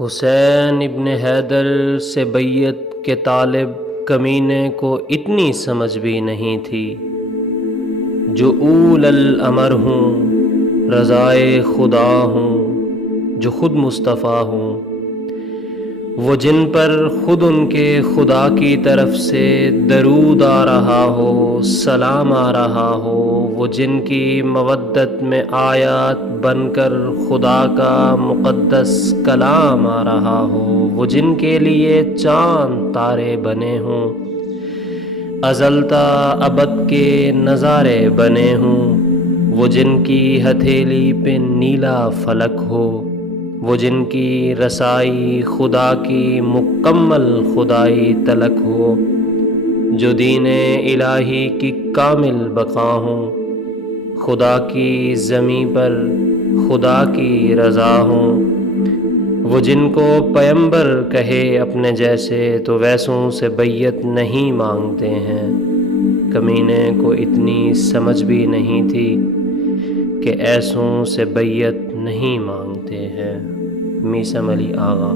حسین ابن حیدر سے بیعت کے طالب کمینے کو اتنی سمجھ بھی نہیں تھی، جو اول الامر ہوں، رضائے خدا ہوں، جو خود مصطفیٰ ہوں، وہ جن پر خود ان کے خدا کی طرف سے درود آ رہا ہو، سلام آ رہا ہو، وہ جن کی مودت میں آیات بن کر خدا کا مقدس کلام آ رہا ہو، وہ جن کے لیے چاند تارے بنے ہوں، ازل تا ابد کے نظارے بنے ہوں، وہ جن کی ہتھیلی پہ نیلا فلک ہو، وہ جن کی رسائی خدا کی مکمل خدائی تلک ہو، جو دین الہی کی کامل بقا ہوں، خدا کی زمیں پر خدا کی رضا ہوں، وہ جن کو پیمبر کہے اپنے جیسے تو ویسوں سے بیعت نہیں مانگتے ہیں۔ کمینے کو اتنی سمجھ بھی نہیں تھی کہ ایسوں سے بیعت نہیں مانگتے ہیں۔ میثم علی آغا۔